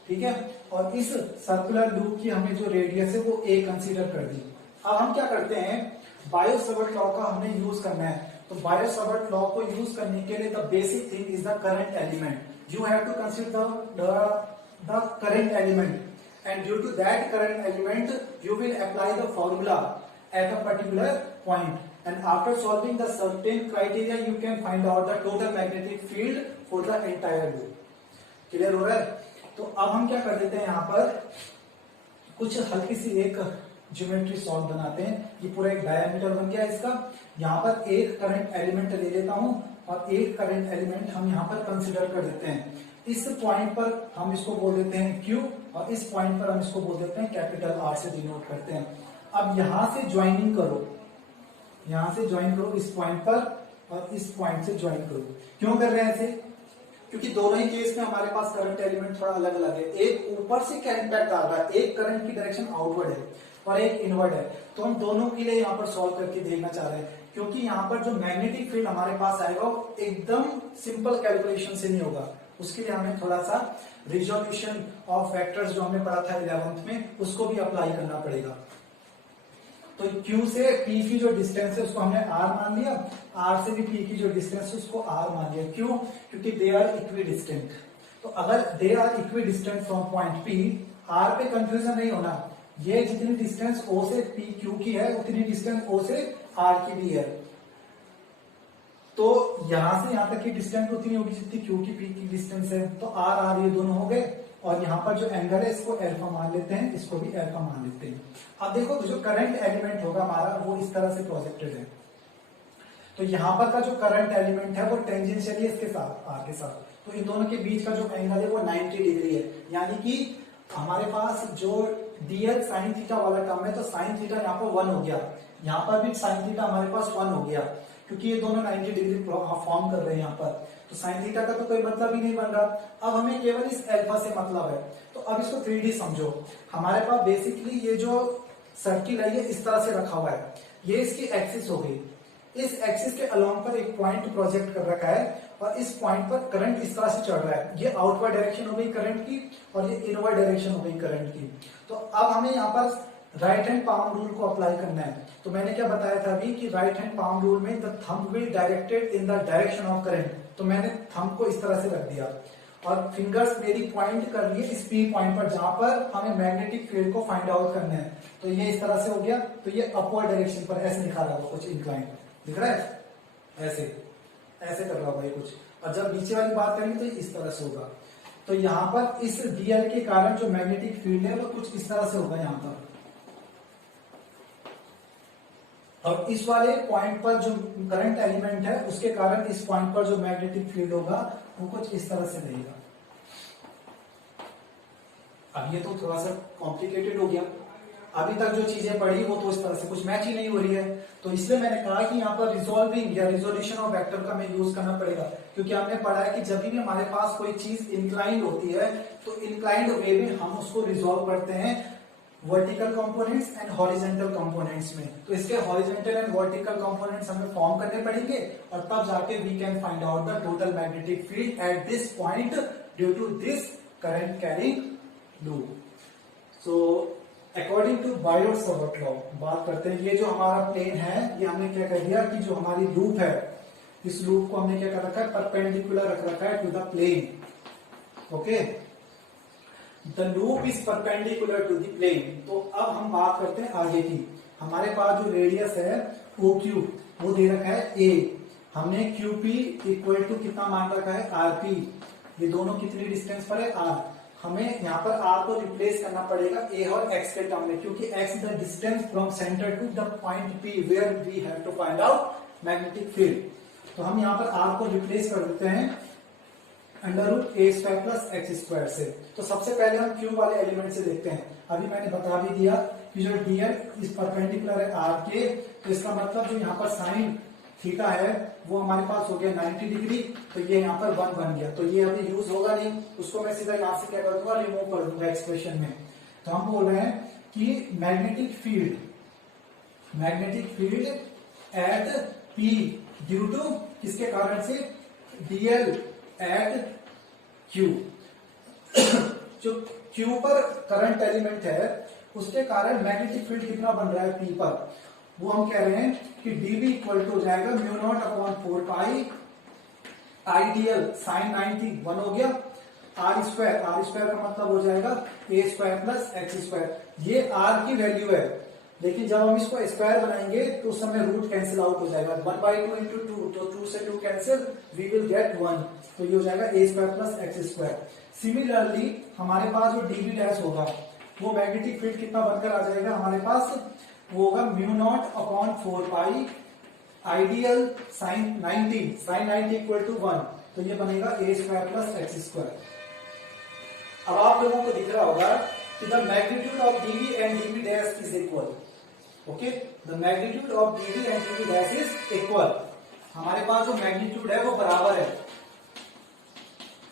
ठीक है, और इस सर्कुलर लूप की हमने जो रेडियस है वो ए कंसीडर कर दी। अब हम क्या करते हैं, बायो-सावर्ट लॉ का हमने यूज करना है। तो बायो-सावर्ट लॉ को यूज करने के लिए the basic thing is the current element. You have to consider the current element and due to that current element you will apply the formula at a particular point and after solving the certain criteria you can find out the total magnetic field for the entire loop। Clear हो रहा है? तो अब हम क्या कर देते हैं, यहाँ पर कुछ हल्की सी एक ज्योमेट्री सॉल्व बनाते हैं। ये पूरा एक डायमीटर बन गया इसका। यहाँ पर एक करंट एलिमेंट ले लेता हूं और एक करंट एलिमेंट हम यहाँ पर कंसिडर कर देते हैं। इस पॉइंट पर हम इसको बोल देते हैं Q और इस पॉइंट पर हम इसको बोल देते हैं कैपिटल R से डिनोट करते हैं। अब यहां से ज्वाइनिंग करो, यहां से ज्वाइन करो इस पॉइंट पर और इस पॉइंट से ज्वाइन करो। क्यों कर रहे हैं ऐसे? क्योंकि दोनों ही केस में हमारे पास करंट एलिमेंट थोड़ा अलग अलग है। एक ऊपर से क्या इम्पैक्ट आ रहा है, एक करंट की डायरेक्शन आउटवर्ड है और एक इनवर्ड है। तो हम दोनों के लिए यहाँ पर सॉल्व करके देखना चाह रहे हैं, क्योंकि यहाँ पर जो मैग्नेटिक फील्ड हमारे पास आएगा वो एकदम सिंपल कैलकुलेशन से नहीं होगा। उसके लिए हमें थोड़ा सा रिजोल्यूशन ऑफ वेक्टर्स जो हमने पढ़ा था 11th में उसको भी अप्लाई करना पड़ेगा। तो Q से P की जो डिस्टेंस है उसको हमने R मान लिया, R से भी P की जो डिस्टेंस है उसको R मान लिया। क्यों? क्योंकि दे आर इक्वी डिस्टेंट। तो अगर they are equidistant from point P, R पे कंफ्यूजन नहीं होना, ये जितनी डिस्टेंस O से PQ की है उतनी डिस्टेंस O से R की भी है। तो यहां से यहां तक की डिस्टेंस उतनी होगी जितनी Q की P की डिस्टेंस है। तो R R ये दोनों हो गए और यहाँ पर जो एंगल है इसको अल्फा मान लेते हैं, इसको भी अल्फा मान लेते हैं। अब देखो जो करंट एलिमेंट होगा हमारा वो इस तरह से प्रोजेक्टेड है। तो यहाँ पर का जो करंट एलिमेंट है वो टेंजेंशियली इसके साथ R के साथ, तो इन दोनों के बीच का जो एंगल है वो 90 डिग्री है। यानी कि हमारे पास जो dl साइन थीटा वाला टर्म है तो साइन थीटा यहाँ पर 1 हो गया, यहाँ पर भी साइन थीटा हमारे पास 1 हो गया, क्योंकि ये दोनों 90 डिग्री फॉर्म कर रहे हैं यहाँ पर। तो साइन थीटा का तो कोई मतलब ही नहीं बन रहा। अब हमें केवल इस अल्फा से मतलब है। तो अब इसको 3D समझो। हमारे पास बेसिकली ये जो सर्किल है ये इस तरह से रखा हुआ है, ये इसकी एक्सिस हो गई। इस एक्सिस के अलोंग पर एक पॉइंट प्रोजेक्ट कर रखा है और इस पॉइंट पर करंट इस तरह से चढ़ रहा है। ये आउटवर्ड डायरेक्शन हो गई करंट की और ये इनवर्ड डायरेक्शन हो गई करंट की। तो अब हमें यहाँ पर राइट हैंड पाम रूल को अप्लाई करना है। तो मैंने क्या बताया था अभी कि राइट हैंड पाम रूल में the thumb will directed in the direction of current. तो मैंने थंब को इस तरह से रख दिया और फिंगर्स मेरी पॉइंट कर लिए इस पी पॉइंट पर जहां पर हमें मैग्नेटिक फील्ड को फाइंड आउट करना है। तो ये इस तरह से हो गया। तो ये अपवर्ड डायरेक्शन पर ऐसे दिखा रहा होगा, कुछ इंक्लाइन दिख रहा है, ऐसे ऐसे कर रहा होगा ये कुछ। और जब नीचे वाली बात करेंगे तो इस तरह से होगा। तो यहाँ पर इस डीएल के कारण जो मैग्नेटिक फील्ड है वो कुछ इस तरह से होगा यहाँ पर, और इस वाले पॉइंट पर जो करंट एलिमेंट है उसके कारण इस पॉइंट पर जो मैग्नेटिक फील्ड होगा वो कुछ इस तरह से रहेगा। अब ये तो थोड़ा सा कॉम्प्लिकेटेड हो गया, अभी तक जो चीजें पढ़ी वो तो इस तरह से कुछ मैच ही नहीं हो रही है। तो इसलिए मैंने कहा कि यहाँ पर रिजॉल्विंग या रिजोल्यूशन ऑफ वेक्टर का हमें यूज करना पड़ेगा, क्योंकि हमने पढ़ा है कि जब भी हमारे पास कोई चीज इंक्लाइंड होती है तो इंक्लाइंड वे में हम उसको रिजॉल्व करते हैं vertical components and horizontal components में। तो इसके हॉरिजॉन्टल एंड वर्टिकल कंपोनेंट्स हमें फॉर्म करने पड़ेंगे और तब जाके we can find out the total magnetic field at this point due to this current carrying loop. So according to Biot Savart law बात करते हैं, ये जो हमारा प्लेन है ये हमने क्या कर दिया कि जो हमारी लूप है इस लूप को हमने क्या कर रखा है, परपेंडिकुलर रख रखा है to the plane. Okay, the loop is perpendicular to the plane. तो अब हम बात करते हैं आगे की। हमारे पास जो रेडियस है OQ वो दे रखा है A, हमने QP इक्वल टू कितना मान रखा है RP, ये दोनों कितनी डिस्टेंस पर है R। हमें यहाँ पर R को रिप्लेस करना पड़ेगा A और X के टर्म में, क्योंकि X is the distance from centre to the point P where we have to find out magnetic field. तो हम यहाँ पर R को रिप्लेस कर देते हैं √a² प्लस x² से। तो सबसे पहले हम Q वाले एलिमेंट से देखते हैं। अभी मैंने बता भी दिया कि जो dl इस परपेंडिकुलर है R के, तो इसका मतलब जो यहाँ पर साइन थीटा है वो हमारे पास हो गया 90 डिग्री, तो ये यहाँ पर 1 बन गया, तो ये अभी यूज होगा नहीं, उसको मैं सीधा यहाँ से क्या कर दूंगा, रिमूव कर दूंगा एक्सप्रेशन में। तो हम बोल रहे हैं कि magnetic field at P due to किसके कारण से, dl एट Q। जो Q पर करंट एलिमेंट है उसके कारण मैग्नेटिक फील्ड कितना बन रहा है P पर, वो हम कह रहे हैं कि dB इक्वल टू हो जाएगा μ0/4 पाई IDL sin 90 1 हो गया R² का मतलब हो जाएगा a² प्लस x²। ये R की वैल्यू है, लेकिन जब हम इसको स्क्वायर बनाएंगे तो उस समय रूट कैंसिल आउट हो जाएगा, 1/2 इंटू 2, तो 2 से 2 कैंसिल, वी विल गेट 1, तो ये हो जाएगा a² प्लस x²। सिमिलरली हमारे पास जो dB डैश होगा वो मैग्नेटिक फील्ड कितना बनकर आ जाएगा हमारे पास, वो होगा μ0/4 पाई आइडियल sin 90 इक्वल टू 1, तो ये बनेगा a² प्लस x²। अब आप लोगों को दिख रहा होगा कि the magnitude of dB and dB dash is equal. Okay, the magnitude of dB and dB dash is equal. हमारे पास जो मैग्नीट्यूड है वो बराबर है।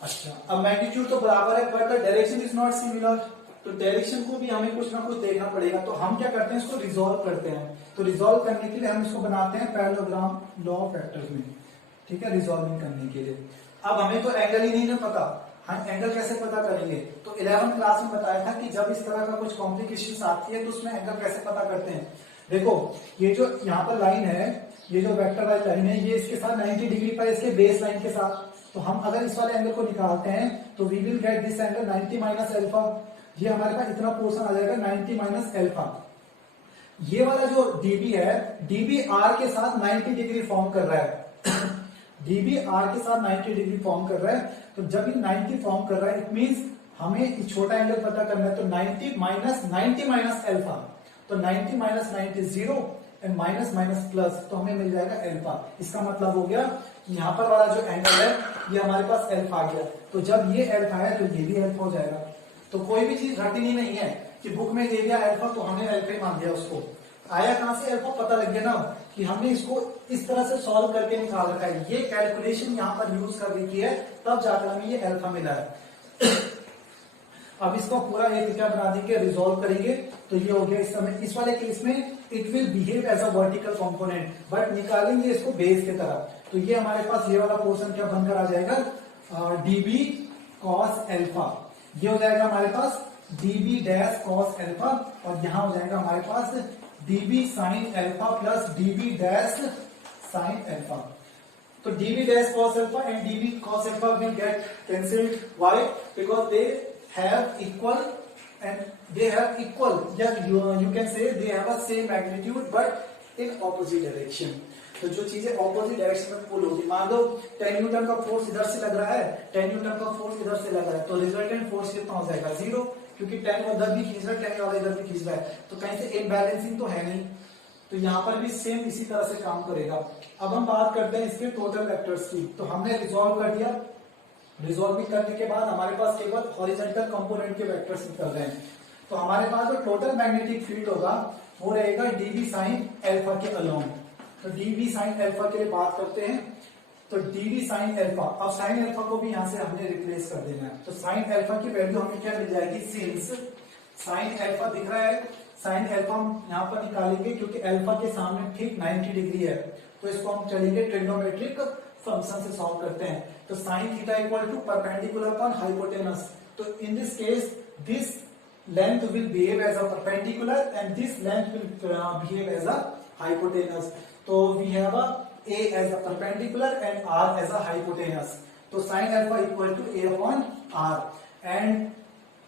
अच्छा, अब मैग्नीट्यूड तो बराबर है but the direction is not similar, तो डायरेक्शन को भी हमें कुछ ना कुछ देखना पड़ेगा। तो हम क्या करते हैं, इसको रिजॉल्व करते हैं। तो रिजॉल्व करने के लिए हम इसको बनाते हैं पैरेललोग्राम लॉ ऑफ वेक्टर्स में, ठीक है, रिजॉल्विंग करने के लिए। अब हमें तो एंगल ही नहीं ना पता, हम एंगल कैसे पता करेंगे। तो 11th क्लास में बताया था कि जब इस तरह का कुछ कॉम्प्लिकेशन आती है तो उसमें एंगल कैसे पता करते हैं। देखो ये जो यहाँ पर लाइन है, ये जो वेक्टर वाली लाइन है, ये इसके साथ 90 डिग्री पर इसके बेस लाइन के साथ, तो हम अगर इस वाले एंगल को निकालते हैं तो we will get this angle 90 minus alpha. ये हमारे पास इतना पोर्शन आ जाएगा 90 माइनस अल्फा। ये वाला जो dB है, dB r के साथ 90 डिग्री फॉर्म कर रहा है dB r के साथ 90 डिग्री फॉर्म कर रहा है। तो जब ये 90 फॉर्म कर रहा है इट मींस हमें छोटा एंगल पता करना है, तो 90 माइनस अल्फा, तो 90 minus 90 0 and minus minus plus, तो हमें मिल जाएगा अल्फा। इसका मतलब हो गया कि यहाँ पर वाला जो एंगल है ये हमारे पास अल्फा आ गया, तो जब ये अल्फा है तो ये भी अल्फा हो जाएगा। तो कोई भी चीज घटनी नहीं है कि बुक में दे दिया अल्फा तो हमने अल्फा ही मान दिया, उसको आया कहां से अल्फा पता लग गया ना कि हमने इसको इस तरह से सॉल्व करके निकाल रखा है। ये कैलकुलेशन यहाँ पर यूज कर रही है, तब जाकर हमें ये अल्फा मिला है। अब इसको पूरा एक क्या बना देंगे, रिजॉल्व करेंगे, तो ये हो गया। इस समय इस वाले केस में it will behave as a vertical component, but निकालेंगे इसको बेस की तरह। तो ये हमारे पास ये वाला पोर्शन क्या बनकर आ जाएगा, dB cos अल्फा। ये हो जाएगा हमारे पास dB डैश cos अल्फा, और यहां हो जाएगा हमारे पास dB sin alpha plus dB dash sin alpha. तो dB dash cos alpha and dB cos alpha will get cancelled. Why? Because they have equal and they have equal, yeah, you can say they have a same magnitude but in opposite direction। तो जो चीजें opposite direction में पुल होती, मान लो 10 Newton का force इधर से लग रहा है, 10 न्यूटन का फोर्स इधर से लग रहा है, तो रिजल्टेंट फोर्स कितना हो जाएगा 0, क्योंकि 10 उधर भी खींच रहा है, 10 वाला इधर भी खींच रहा है, तो कहीं से इनबैलेंसिंग तो है नहीं। तो यहाँ पर भी सेम इसी तरह से काम करेगा। अब हम बात करते हैं इसके टोटल वेक्टर्स की। तो हमने रिजॉल्व कर दिया रिजोल्विंग करने के बाद हमारे पास केवल हॉरिजॉन्टल कंपोनेंट के वेक्टर्स निकल रहे हैं। तो हमारे पास जो टोटल मैग्नेटिक फील्ड होगा वो रहेगा डीवी साइन अल्फा के अलोंग। तो डीवी साइन अल्फा के लिए बात करते हैं, तो डीवी साइन अल्फा, अब साइन अल्फा को भी यहां से हमने रिप्लेस कर देना है। तो साइन अल्फा की वैल्यू हमें क्या मिल जाएगी, सिंस साइन अल्फा दिख रहा है, साइन अल्फा हम यहाँ पर निकालेंगे क्योंकि अल्फा के सामने ठीक 90 डिग्री है, तो इसको हम चलेंगे ट्रिग्नोमेट्रिक फंक्शन से सॉल्व करते हैं। तो sine theta equal to perpendicular upon hypotenuse. तो in this case this length will behave as a perpendicular and this length will behave as a hypotenuse. So we have a A as a perpendicular and R as a hypotenuse. So sin alpha equal to A upon R, and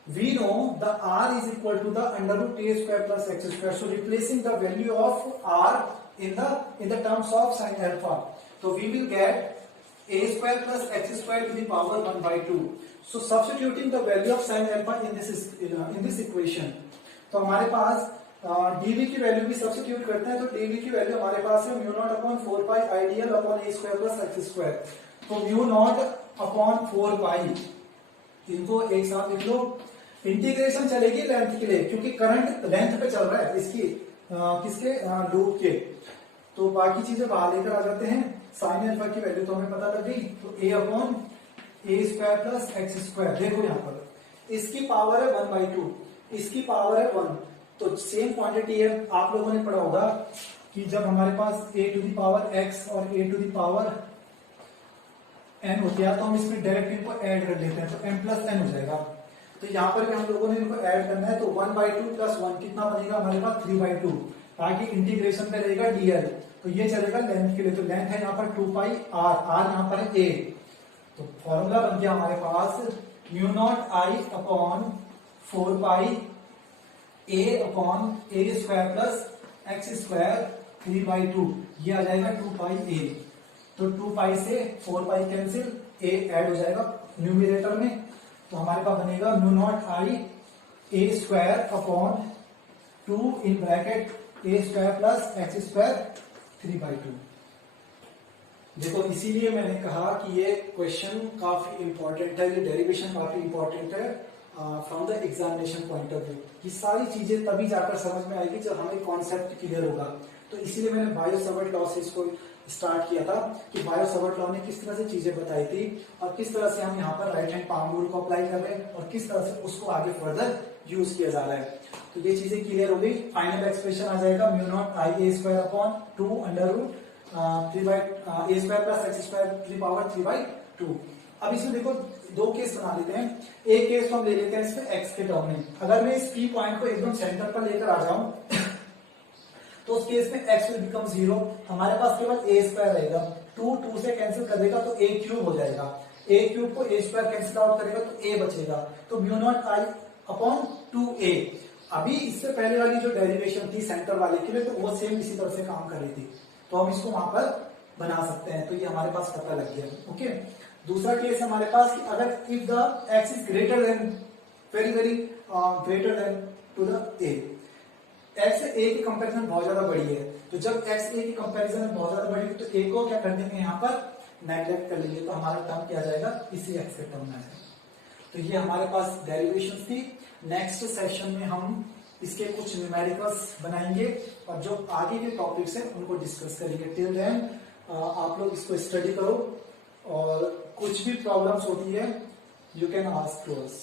we know the R is equal to the under root A square plus X square. So replacing the value of R in the terms of sin alpha, so we will get A square plus X square to the power 1 by 2. So substituting the value of sin alpha in this equation, तो हमारे पास dv की value भी substitute करते हैं। तो dv की value हमारे पास है mu naught upon 4 pi ideal upon a square plus x square. तो म्यू नॉट अपॉन 4 पाई, इनको एक साथ लिख लो। इंटीग्रेशन चलेगी लेंथ के लिए क्योंकि करंट लेंथ पे चल रहा है इसकी किसके लूप के, तो बाकी चीजें बाहर लेकर आ जाते हैं। साइन अल्फा की वैल्यू तो हमें पता लग गई, तो a upon A square plus X square. देखो यहाँ पर इसकी पावर है 1 बाई 2, इसकी पावर है 1, तो सेम क्वांटिटी है। आप लोगों ने पढ़ा होगा कि जब हमारे पास a to the power x और a to the power n होती है तो हम इसमें डायरेक्ट इनको ऐड कर लेते हैं, तो m प्लस n हो जाएगा। तो यहाँ पर भी हम लोगों ने इनको ऐड करना है, तो 1 बाई 2 प्लस 1 कितना बनेगा हमारे पास 3 बाई 2, ताकि इंटीग्रेशन पे रहेगा dl, तो ये चलेगा लेंथ के लिए। तो लेंथ है यहाँ पर 2 पाई r, r यहाँ पर है a, तो फॉर्मूला बन गया हमारे पास mu naught I upon 4 pi A upon A square plus X square 3 by 2, ये आ जाएगा 2 पाई ए। तो 2 पाई से 4 पाई कैंसिल, ए ऐड हो जाएगा न्यूमरेटर में, तो हमारे पास बनेगा mu naught I A square upon 2 in bracket A square plus X square 3 by 2। देखो इसीलिए मैंने कहा कि ये क्वेश्चन काफी इंपॉर्टेंट है, ये डेरिवेशन काफी इंपॉर्टेंट है from the examination point of view. ये सारी चीजें तभी जाकर समझ में आएगी जब हमें कॉन्सेप्ट क्लियर होगा। तो इसीलिए मैंने बायो सवर्ट लॉ से इसको स्टार्ट किया था कि बायो सवर्ट लॉ ने किस तरह से चीजें बताई थी और किस तरह से हम यहाँ पर राइट हैंड पाम रूल को अप्लाई कर रहे हैं और किस तरह से उसको आगे फर्दर यूज किया जा रहा है। तो ये चीजें क्लियर हो गई। फाइनल एक्सप्रेशन आ जाएगा mu naught I A square upon 2 under root 3 by A square plus X square 3 power 3 by 2। अब इसमें देखो दो केस बना लेते हैं। एक केस तो हम ले लेते हैं इसमें एक्स के टर्म में, अगर मैं इस पी पॉइंट को एकदम सेंटर पर लेकर आ जाऊं तो उस केस में x विल बिकम 0, हमारे पास केवल ए स्क्वायर रहेगा, 2 से कैंसिल कर देगा तो a क्यूब हो जाएगा, a क्यूब को a स्क्वायर कैंसिल आउट करेगा तो a बचेगा, तो mu naught I upon 2a। अभी इससे पहले वाली जो डेरिवेशन थी सेंटर वाले के लिए, तो वो सेम इसी तरह से काम कर रही थी, तो हम इसको वहां पर बना सकते हैं। तो ये हमारे पास पता लग गया। ओके, दूसरा केस हमारे पास कि अगर if the x is greater than very greater than to the a, x a की कंपैरिजन बहुत ज्यादा बड़ी है, तो जब x a की कंपैरिजन में बहुत ज्यादा बड़ी है तो a को क्या कर देंगे यहाँ पर नेग्लेक्ट कर लेंगे, तो हमारा टर्म क्या जाएगा इसी x के टर्म में आएगा। तो ये हमारे पास डेरिवेशन थी। नेक्स्ट सेशन में हम इसके कुछ न्यूमेरिकल्स बनाएंगे और जो आगे के टॉपिक्स हैं उनको डिस्कस करेंगे। टिल देन आप लोग इसको स्टडी करो और कुछ भी प्रॉब्लम्स होती है you can ask to us.